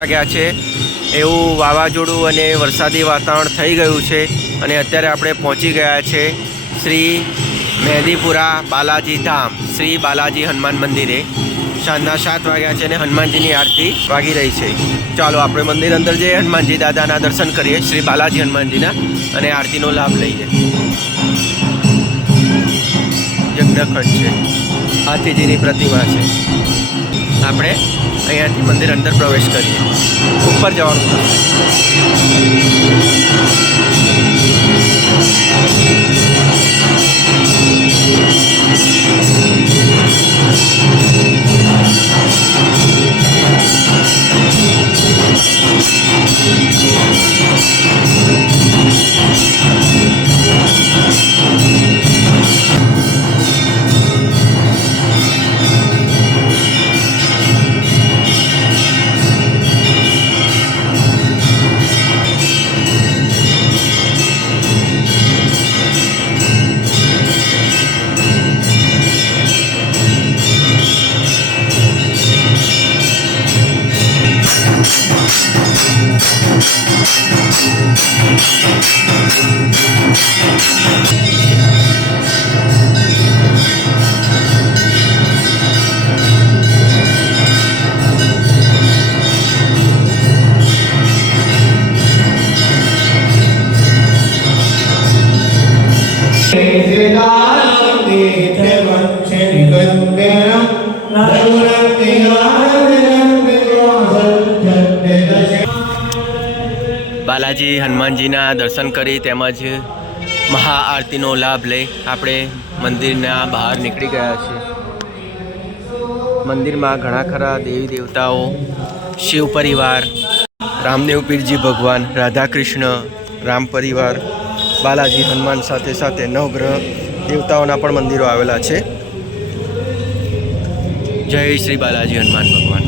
ગયા છે એવું વાવાઝોડું અને વરસાદી વાતાવરણ થઈ ગયું છે અને અત્યારે આપણે પહોંચી ગયા છે શ્રી મહેંદીપુરા બાલાજી ધામ શ્રી બાલાજી હનુમાન મંદિરે। સાંજના 7 વાગ્યા છે અને હનુમાનજીની આરતી વાગી રહી છે। ચાલો આપણે મંદિર અંદર જઈએ, હનુમાનજી દાદાના દર્શન કરીએ, શ્રી બાલાજી હનુમાનજીના, અને આરતીનો લાભ લઈએ। યજ્ઞખંડ છે, હાથીજીની પ્રતિમા છે। આપણે અહીંયાથી મંદિર અંદર પ્રવેશ કરીએ, ઉપર જવાનું બાલાજી હનુમાનજીના દર્શન કરી તેમજ મહાઆરતીનો લાભ લઈ આપણે મંદિરના બહાર નીકળી ગયા છીએ। મંદિરમાં ઘણા ખરા દેવી દેવતાઓ, શિવ પરિવાર, રામદેવ પીરજી ભગવાન, રાધા કૃષ્ણ, રામ પરિવાર, બાલાજી હનુમાન સાથે સાથે નવગ્રહ દેવતાઓના પણ મંદિરો આવેલા છે। જય શ્રી બાલાજી હનુમાન ભગવાન।